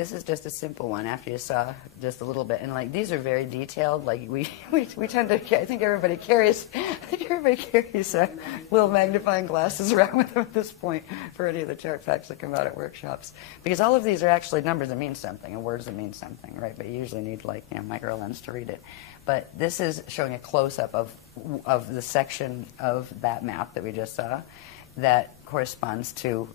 This is just a simple one after you saw just a little bit. And like these are very detailed. Like we tend to, I think everybody carries little magnifying glasses around with them at this point for any of the chart packs that come out at workshops. Because all of these are actually numbers that mean something and words that mean something, right? But you usually need like micro lens to read it. But this is showing a close-up of the section of that map that we just saw that corresponds to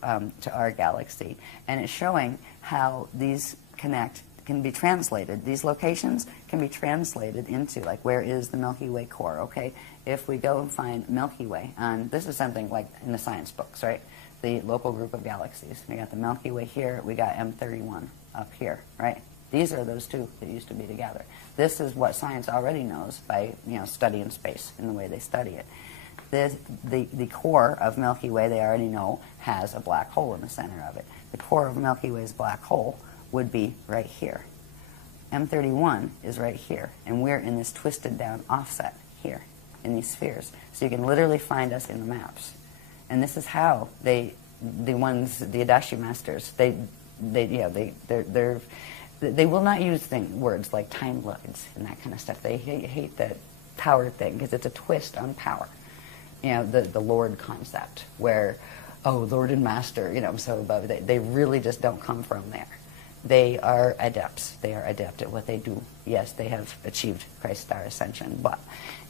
our galaxy. And it's showing how these can be translated. These locations can be translated into, like, where is the Milky Way core, okay? If we go and find Milky Way, this is something like in the science books, right? The local group of galaxies. We got the Milky Way here, we got M31 up here, right? These are those two that used to be together. This is what science already knows by, studying space in the way they study it. The core of Milky Way, they already know, has a black hole in the center of it. The core of Milky Way's black hole would be right here. M31 is right here, and we're in this twisted down offset here in these spheres. So you can literally find us in the maps. And this is how the Adashi masters, they will not use words like time lords and that kind of stuff. They hate that power thing because it's a twist on power. The Lord concept where, Lord and Master, so above. They really just don't come from there. They are adepts. They are adept at what they do. Yes, they have achieved Christ's star ascension. But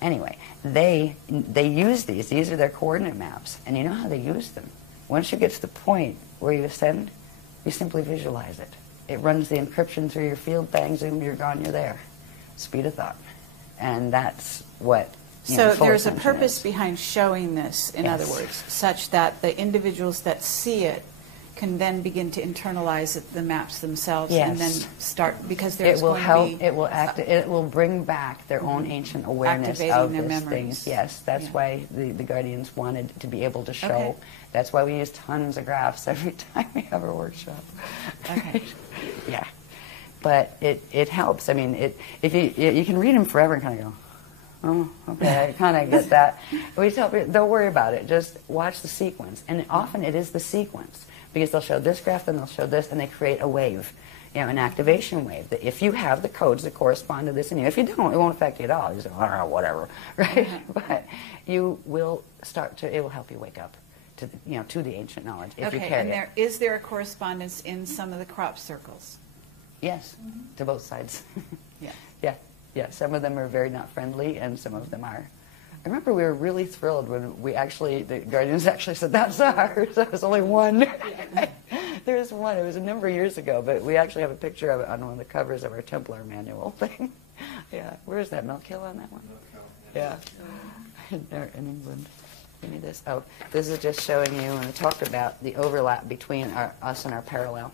anyway, they use these. These are their coordinate maps. And you know how they use them? Once you get to the point where you ascend, you simply visualize it. It runs the encryption through your field, bang, zoom, you're gone, you're there. Speed of thought. And that's what so there's a purpose behind showing this, in other words, such that the individuals that see it can then begin to internalize the maps themselves and then start, because there's going to be... It will bring back their own ancient awareness of their these memories. things. Yes, that's why the Guardians wanted to be able to show. Okay. That's why we use tons of graphs every time we have a workshop. Okay. Yeah. But it helps. I mean, if you can read them forever and kind of go, oh, okay, I kind of get that. We tell people, don't worry about it. Just watch the sequence. And often it is the sequence. Because they'll show this graph, then they'll show this, and they create a wave, an activation wave. That if you have the codes that correspond to this in you, if you don't, it won't affect you at all. You say, oh, whatever, right? But you will it will help you wake up to the ancient knowledge if you carry it. Is there a correspondence in some of the crop circles? Yes, to both sides. Yeah. Yeah. Some of them are very not friendly, and some of them are. I remember we were really thrilled when the Guardians actually said, that's ours. There was only one. There was one. It was a number of years ago, but we actually have a picture of it on one of the covers of our Templar manual thing. Yeah. Where is that? Milk Hill on that one? Yeah. In England. Give me this. Oh, this is just showing you, and I talked about the overlap between us and our parallel.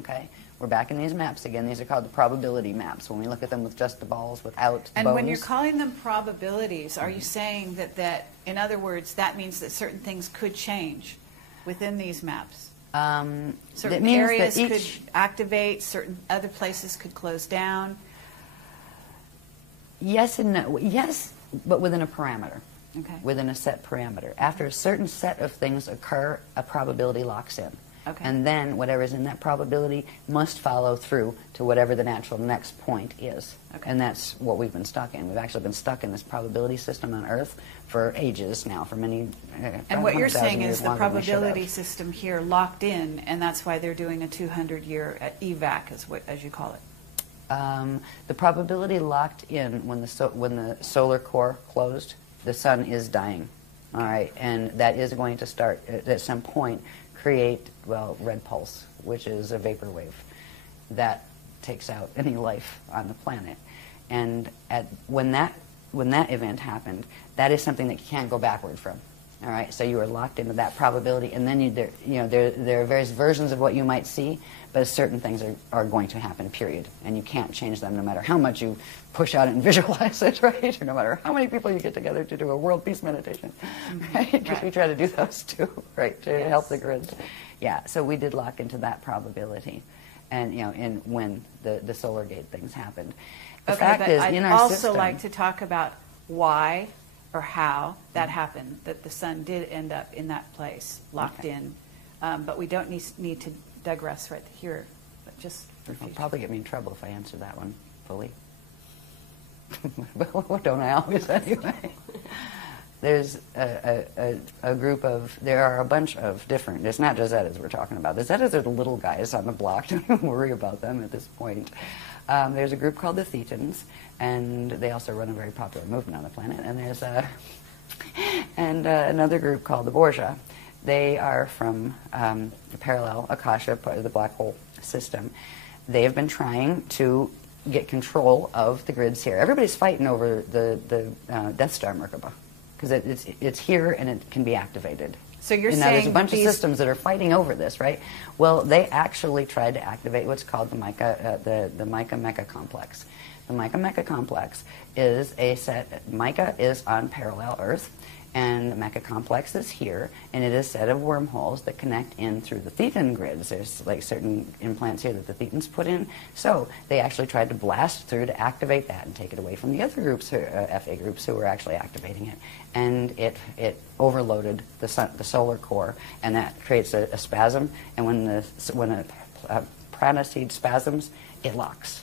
Okay? We're back in these maps again. These are called the probability maps when we look at them with just the balls without the bones. And when you're calling them probabilities, are you saying that, in other words, that means that certain things could change within these maps? Certain areas could activate, certain other places could close down? Yes and no. Yes, but within a parameter. Okay. Within a set parameter. After a certain set of things occur, a probability locks in. Okay. And then whatever is in that probability must follow through to whatever the natural next point is. Okay. And that's what we've been stuck in. We've actually been stuck in this probability system on Earth for ages now, for many and what you're saying is the probability system here locked in, and that's why they're doing a 200-year evac, as you call it. The probability locked in when the solar core closed, the sun is dying. All right, and that is going to start at some point create, red pulse, which is a vapor wave that takes out any life on the planet. And when that event happened, that is something that you can't go backward from. All right, so you are locked into that probability, and then there are various versions of what you might see, but certain things are going to happen, period, and you can't change them no matter how much you push out and visualize it, right? Or no matter how many people you get together to do a world peace meditation, right? Because we try to do those too, right, to help the grids. Yeah, so we did lock into that probability, and when the solar gate things happened. The fact is, in our I'd also system, like to talk about why or how that happened, that the sun did end up in that place, locked in. But we don't need to digress right here just for It'll future. probably get me in trouble if I answer that one fully. But don't I always anyway? There's a group of, there are a bunch of different, it's not just Zetas we're talking about. The Zetas are the little guys on the block. Don't even worry about them at this point. There's a group called the Thetans, and they also run a very popular movement on the planet. And there's another group called the Borgia. They are from the parallel Akasha, part of the black hole system. They have been trying to get control of the grids here. Everybody's fighting over the Death Star Merkaba, because it's here and it can be activated. So you're and saying now there's a bunch of systems that are fighting over this, right? Well, they actually tried to activate what's called the Mica Mecha complex. The Mica Mecha complex is a set. Mica is on parallel Earth, and the Mecha complex is here, and it is a set of wormholes that connect in through the Thetan grids. There's like certain implants here that the Thetans put in. So they actually tried to blast through to activate that and take it away from the other groups, FA groups, who were actually activating it. And it overloaded the solar core, and that creates a spasm. And when a prana seed spasms, it locks.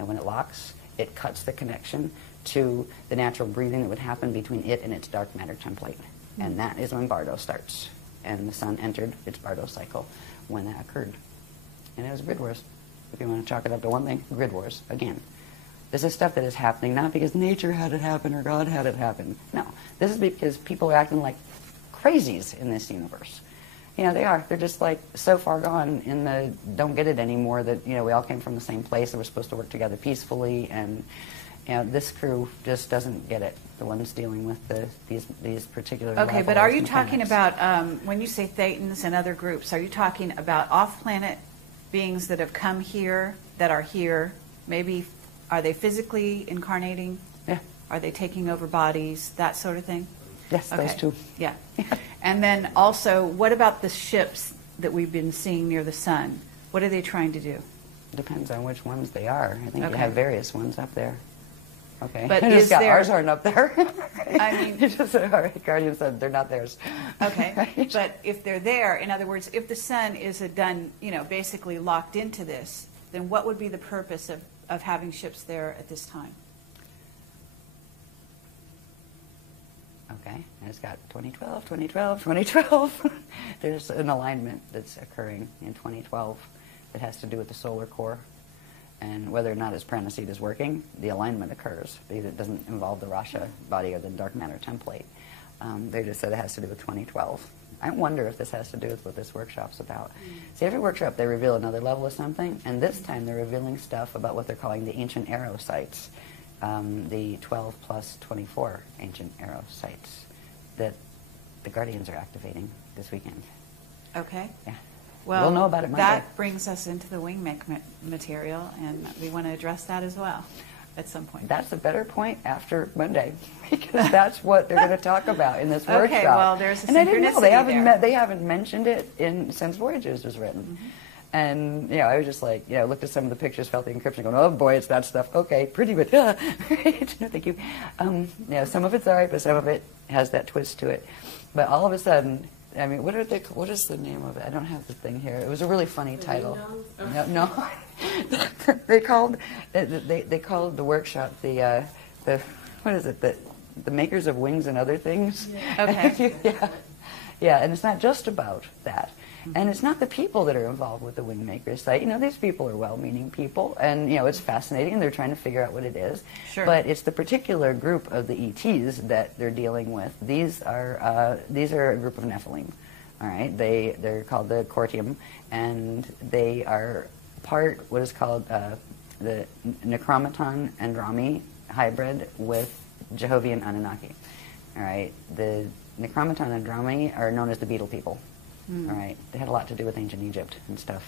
And when it locks, it cuts the connection to the natural breathing that would happen between it and its dark matter template. And that is when Bardo starts. And the sun entered its Bardo cycle when that occurred. And it was grid wars. If you want to chalk it up to one thing, grid wars, again. This is stuff that is happening not because nature had it happen or God had it happen. No, this is because people are acting like crazies in this universe. You know, they are. They're just like so far gone in the don't get it anymore that, you know, we all came from the same place and we're supposed to work together peacefully. And you know, this crew just doesn't get it. The ones dealing with these particular. Okay, but are you talking about when you say Thetans and other groups? Are you talking about off-planet beings that have come here, that are here? Maybe are they physically incarnating? Yeah. Are they taking over bodies? That sort of thing. Yes, those two. Yeah. And then also, what about the ships that we've been seeing near the sun? What are they trying to do? Depends on which ones they are. I think Okay. you have various ones up there. Okay. But I just is got there- ours aren't up there. I mean- You just said, all right, Guardian said they're not theirs. Okay, Right? but if they're there, in other words, if the sun is basically locked into this, then what would be the purpose of having ships there at this time? Okay, and it's got 2012, 2012, 2012. There's an alignment that's occurring in 2012 that has to do with the solar core. And whether or not its prana seed is working, the alignment occurs because it doesn't involve the Rasha body or the dark matter template. They just said it has to do with 2012. I wonder if this has to do with what this workshop's about. See, every workshop they reveal another level of something, and this time they're revealing stuff about what they're calling the ancient arrow sites, the 12 plus 24 ancient arrow sites that the Guardians are activating this weekend. Okay. Yeah. Well, We'll know about it Monday. that brings us into the wing material, and we want to address that as well at some point. That's a better point after Monday, because that's what they're going to talk about in this workshop. Okay, well, there's a and I didn't know synchronicity they haven't mentioned it since Voyages was written. Mm-hmm. And I was just like, looked at some of the pictures, felt the encryption, going, oh boy, it's that stuff. Okay, pretty, but right? Thank you. Some of it's all right, but some of it has that twist to it. But all of a sudden, I mean, what is the name of it? I don't have the thing here. It was a really funny title. No. they called the workshop the what is it? The makers of wings and other things. Okay. Yeah, and it's not just about that. And it's not the people that are involved with the wing makers site. These people are well-meaning people, and it's fascinating, and they're trying to figure out what it is. Sure. But it's the particular group of the ETs that they're dealing with. These are a group of Nephilim. All right, they're called the Cortium, and they are part what is called the Necromaton Andromi hybrid with Jehovian Anunnaki. All right, the Necromaton Andromi are known as the Beetle people. All right, they had a lot to do with ancient Egypt and stuff.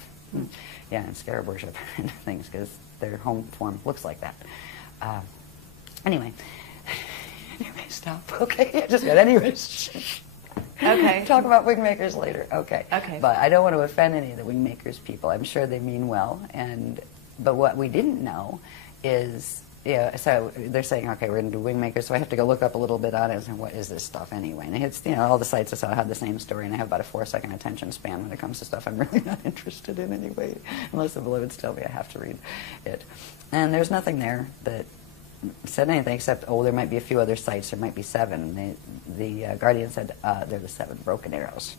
Yeah, and scarab worship and things, because their home form looks like that. Anyway, stop. Okay, just got anyways. Okay. Talk about wing makers later. Okay. Okay. But I don't want to offend any of the wing makers people. I'm sure they mean well, but what we didn't know is Yeah, so they're saying, okay, we're going to do Wingmakers, so I have to go look up a little bit on it and say, what is this stuff anyway? And it's, you know, all the sites I saw have the same story, and I have about a 4-second attention span when it comes to stuff I'm really not interested in anyway, unless the beloveds tell me I have to read it. And there's nothing there that said anything except, oh, there might be a few other sites, there might be 7. The Guardian said they're the 7 broken arrows.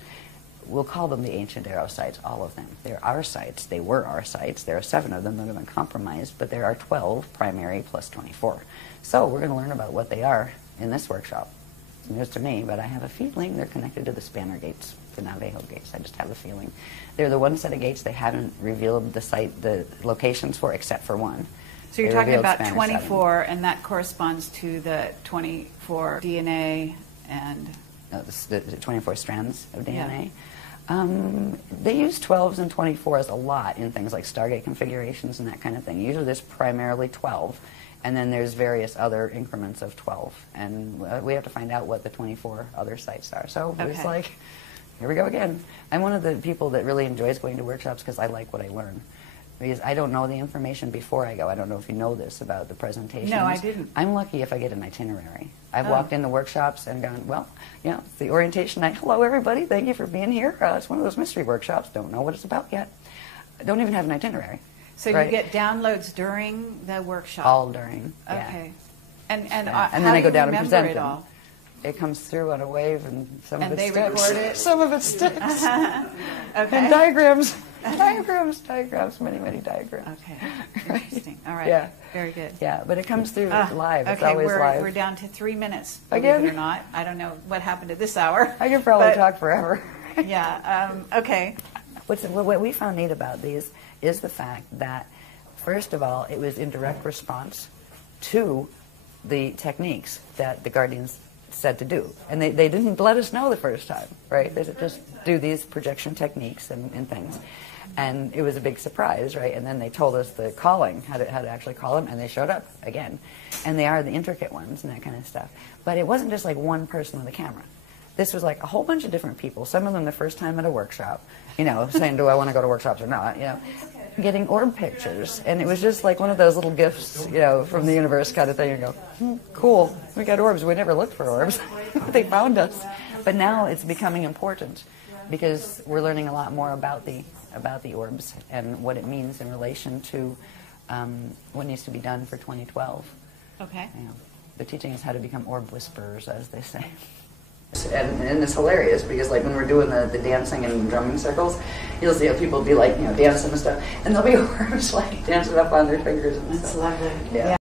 We'll call them the ancient arrow sites, all of them. They're our sites. They were our sites. There are 7 of them that have been compromised, but there are 12 primary plus 24. So we're going to learn about what they are in this workshop. It's news to me, but I have a feeling they're connected to the Spanner gates, the Navajo gates. I just have a feeling. They're the one set of gates they haven't revealed the locations for, except for one. So you're talking about 24, and that corresponds to the 24 DNA and... No, the 24 strands of DNA. Yeah. They use 12s and 24s a lot in things like Stargate configurations and that kind of thing. Usually there's primarily 12, and then there's various other increments of 12. And we have to find out what the 24 other sites are. So it's like, here we go again. I'm one of the people that really enjoys going to workshops because I like what I learn. Because I don't know the information before I go. I don't know if you know this about the presentations. No, I didn't. I'm lucky if I get an itinerary. I've walked into workshops and gone, well, you know, it's the orientation night. Hello, everybody. Thank you for being here. It's one of those mystery workshops. Don't know what it's about yet. I don't even have an itinerary. So you get downloads during the workshop? All during, yeah. Okay. And then how I go do you down and present it them. all? It comes through on a wave, and some of it sticks. And they record it? Some of it sticks. Okay. And diagrams. Diagrams, many diagrams. Okay, interesting. All right, yeah. Very good. Yeah, but it comes through live. It's okay, always live. We're down to 3 minutes, believe Again? it or not. I don't know what happened at this hour. I could probably talk forever. Yeah, okay. What we found neat about these is the fact that, first of all, it was in direct response to the techniques that the Guardians said to do. And they didn't let us know the first time, right? They said, just do these projection techniques and things. And it was a big surprise, right? And then they told us the calling, how to actually call them, and they showed up again. And they are the intricate ones and that kind of stuff. But it wasn't just like one person with a camera. This was like a whole bunch of different people, some of them the first time at a workshop, you know, saying, do I want to go to workshops or not, you know, getting orb pictures. And it was just like one of those little gifts, you know, from the universe kind of thing. You go, cool, we got orbs. We never looked for orbs. They found us. But now it's becoming important because we're learning a lot more about the orbs and what it means in relation to what needs to be done for 2012. Okay. You know, they're teaching us how to become orb whisperers, as they say. And it's hilarious because, like, when we're doing the dancing and drumming circles, you'll see people be like, you know, dancing and stuff, and there'll be orbs like dancing up on their fingers and stuff. That's lovely. Yeah.